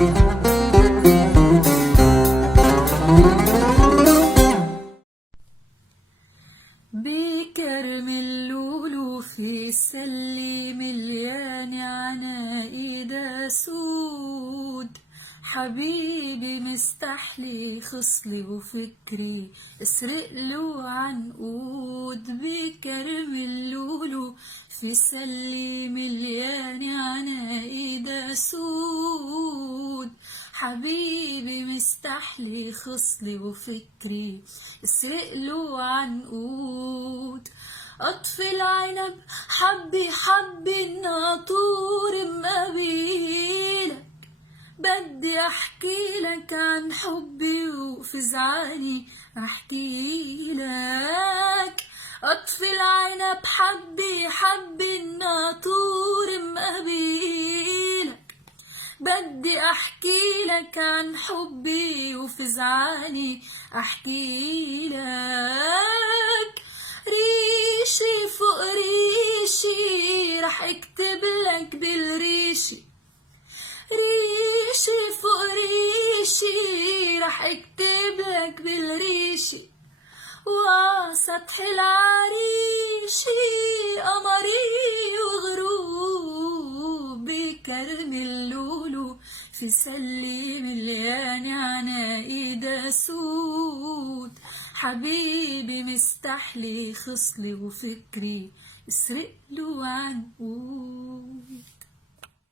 بكرم اللولو في سلي مليان عناقيد سود، حبيبي مستحلي خصلي وفكري اسرقله عنقود. بكرم اللولو في سلي مليان عناقيد سود، حبيبي مستحلي خصلي وفكري اسرقله عنقود. اطفي العنب حبي حبي الناطور مقابيلك، بدي احكي لك عن حبي وفي زعلي احكي لك. اطفي العنب حبي حبي الناطور مقابيلك، بدي احكي لك عن حبي وفي زعلي احكي لك. ريشي فوق ريشي رح اكتب لك بالريشي، ريشي فوق ريشي رح اكتب لك بالريشي. وسطح العريشي قمري وغروب، بكرم اللولو في سلي مليان عناقيد سود، حبيبي مستحلي خصلي وفكري اسرقله عنقود.